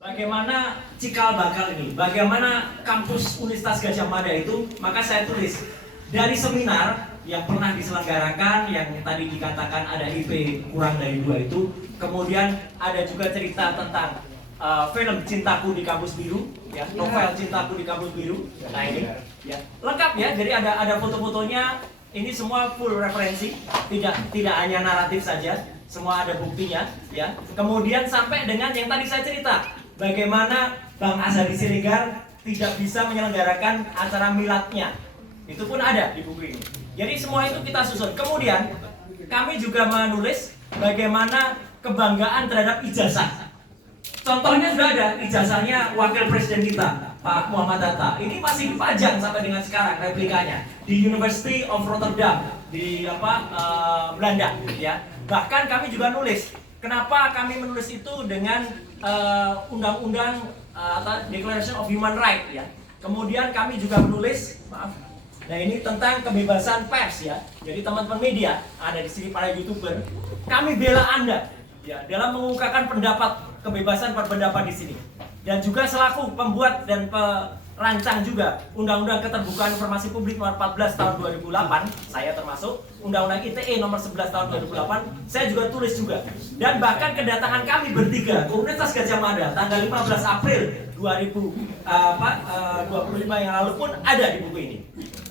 Bagaimana cikal bakal ini, bagaimana kampus Universitas Gadjah Mada itu, maka saya tulis dari seminar yang pernah diselenggarakan, yang tadi dikatakan ada IP kurang dari 2 itu, kemudian ada juga cerita tentang film Cintaku di Kampus Biru, ya, novel Cintaku di Kampus Biru. Nah ini, ya, lengkap ya. Jadi ada foto-fotonya. Ini semua full referensi, tidak hanya naratif saja, semua ada buktinya, ya. Kemudian sampai dengan yang tadi saya cerita, bagaimana Bang Azhari Siregar tidak bisa menyelenggarakan acara miladnya. Itu pun ada di buku ini. Jadi semua itu kita susun. Kemudian kami juga menulis bagaimana kebanggaan terhadap ijazah. Contohnya sudah ada ijazahnya wakil presiden kita, Pak Muhammad Hatta. Ini masih dipajang sampai dengan sekarang replikanya di University of Rotterdam di Belanda, ya. Bahkan kami juga nulis. Kenapa kami menulis itu dengan undang-undang Declaration of Human Rights, ya. Kemudian kami juga menulis, maaf. Nah ini tentang kebebasan pers, ya. Jadi teman-teman media ada di sini, para YouTuber, kami bela Anda, ya, dalam mengungkapkan pendapat, kebebasan berpendapat di sini. Dan juga selaku pembuat dan perancang juga Undang-Undang Keterbukaan Informasi Publik nomor 14 tahun 2008, saya termasuk, Undang-Undang ITE nomor 11 tahun 2008, saya juga tulis juga. Dan bahkan kedatangan kami bertiga ke Universitas Gadjah Mada tanggal 15 April 2025 yang lalu pun ada di buku ini.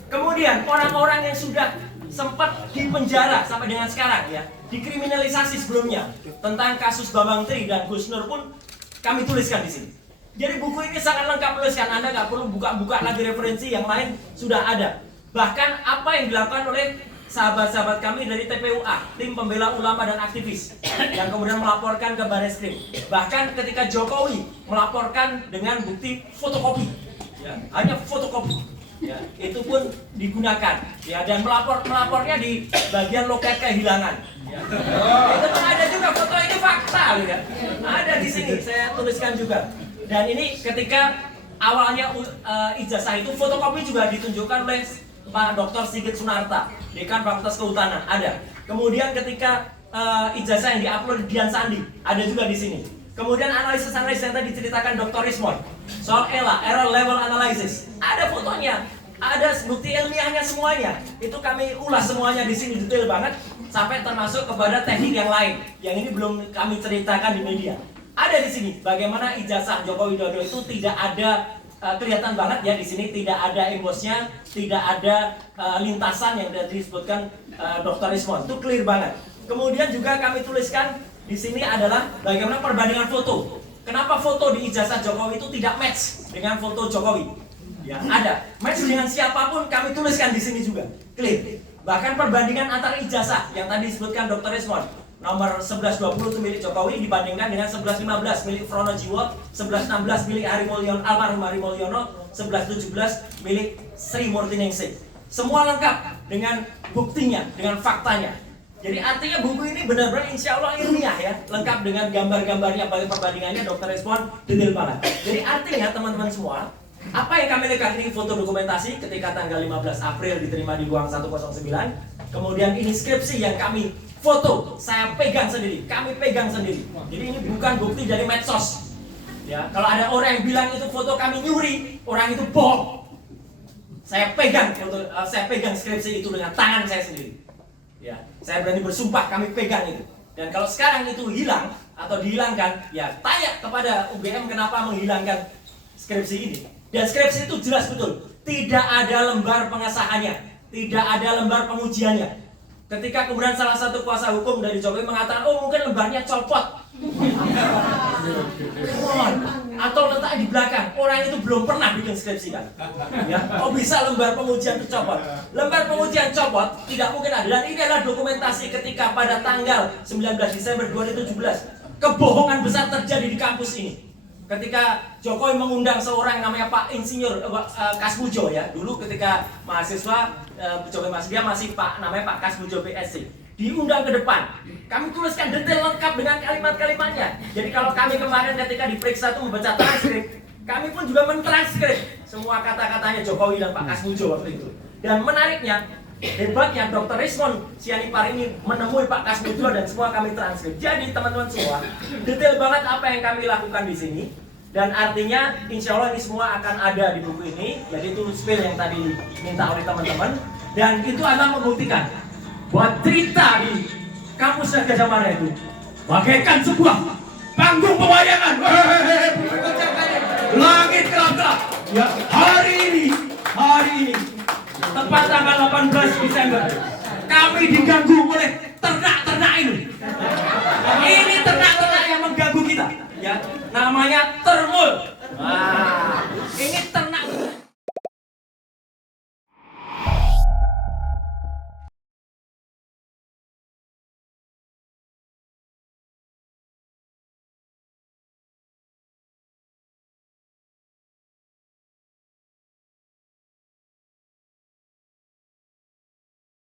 Kemudian orang-orang yang sudah sempat dipenjara sampai dengan sekarang, ya, dikriminalisasi sebelumnya tentang kasus Bambang Tri dan Gus Nur pun kami tuliskan di sini. Jadi buku ini sangat lengkap menuliskan, Anda nggak perlu buka-buka lagi referensi, yang lain sudah ada. Bahkan apa yang dilakukan oleh sahabat-sahabat kami dari TPUA, tim pembela ulama dan aktivis, yang kemudian melaporkan ke Barreskrim. Bahkan ketika Jokowi melaporkan dengan bukti fotokopi, ya, hanya fotokopi. Ya, itu pun digunakan, ya, dan melapornya di bagian loket kehilangan, ya. Itu pun ada juga foto, ini fakta, ya. Ada di sini, saya tuliskan juga. Dan ini ketika awalnya ijazah itu fotokopi juga ditunjukkan oleh Pak Dr. Sigit Sunarta, Dekan Fakultas Kehutanan, ada. Kemudian ketika ijazah yang diupload Dian Sandi, ada juga di sini. Kemudian analisis yang tadi diceritakan Dr. Rismond soal ELA, Error Level Analysis, ada fotonya, ada bukti ilmiahnya semuanya. Itu kami ulas semuanya di sini detail banget, sampai termasuk kepada teknik yang lain yang ini belum kami ceritakan di media. Ada di sini bagaimana ijazah Joko Widodo itu tidak ada kelihatan banget, ya, di sini tidak ada embosnya, tidak ada lintasan yang disebutkan Dr. Rismond. Itu clear banget. Kemudian juga kami tuliskan di sini adalah bagaimana perbandingan foto. Kenapa foto di ijazah Jokowi itu tidak match dengan foto Jokowi? Ya, ada. Match dengan siapapun kami tuliskan di sini juga. Clear. Bahkan perbandingan antara ijazah yang tadi disebutkan Dr. Rismond, nomor 1120 itu milik Jokowi dibandingkan dengan 1115 milik Frono Jiwo, 1116 milik almarhum Hari Mulyono, 1117 milik Sri Murtiningsih. Semua lengkap dengan buktinya, dengan faktanya. Jadi artinya buku ini benar-benar insya Allah ilmiah, ya, lengkap dengan gambar-gambarnya, bagi perbandingannya Dr. Rismond detail banget. Jadi artinya teman-teman semua, apa yang kami lihat ini foto dokumentasi ketika tanggal 15 April diterima di ruang 109. Kemudian ini skripsi yang kami foto, saya pegang sendiri, kami pegang sendiri. Jadi ini bukan bukti dari medsos. Ya, kalau ada orang yang bilang itu foto kami nyuri, orang itu bohong. Saya pegang foto, saya pegang skripsi itu dengan tangan saya sendiri. Ya, saya berani bersumpah kami pegang itu. Dan kalau sekarang itu hilang atau dihilangkan, ya tanya kepada UGM kenapa menghilangkan skripsi ini. Dan skripsi itu jelas betul, tidak ada lembar pengesahannya, tidak ada lembar pengujiannya. Ketika kemudian salah satu kuasa hukum dari Jokowi mengatakan, oh mungkin lembarnya copot, atau letak di belakang, orang itu belum pernah bikin skripsi, kan? Ya, oh bisa lembar pengujian itu copot. Lembar pengujian copot tidak mungkin ada. Dan ini adalah dokumentasi ketika pada tanggal 19 Desember 2017 kebohongan besar terjadi di kampus ini. Ketika Jokowi mengundang seorang namanya Pak Insinyur Kasmujo, ya, dulu ketika mahasiswa Jokowi dia masih namanya Pak Kasmujo BSc, diundang ke depan. Kami tuliskan detail lengkap dengan kalimat-kalimatnya. Jadi kalau kami kemarin ketika diperiksa itu membaca transkrip, kami pun juga mentranskrip semua kata-katanya Jokowi dan Pak Kasmujo waktu itu. Dan menariknya, hebatnya Dr. Rismond Sianipar ini menemui Pak Kasmujo dan semua kami transkrip. Jadi teman-teman semua, detail banget apa yang kami lakukan di sini. Dan artinya insya Allah ini semua akan ada di buku ini. Jadi itu spill yang tadi minta oleh teman-teman. Dan itu akan membuktikan bahwa cerita di kampus Gajah Mada itu bagaikan sebuah panggung pewayangan. Langit gelap-gelap. Ya, hari ini tepat tanggal 18 Desember kami diganggu oleh ternak-ternak ini. Ini ternak-ternak yang mengganggu kita. Ya, namanya termul.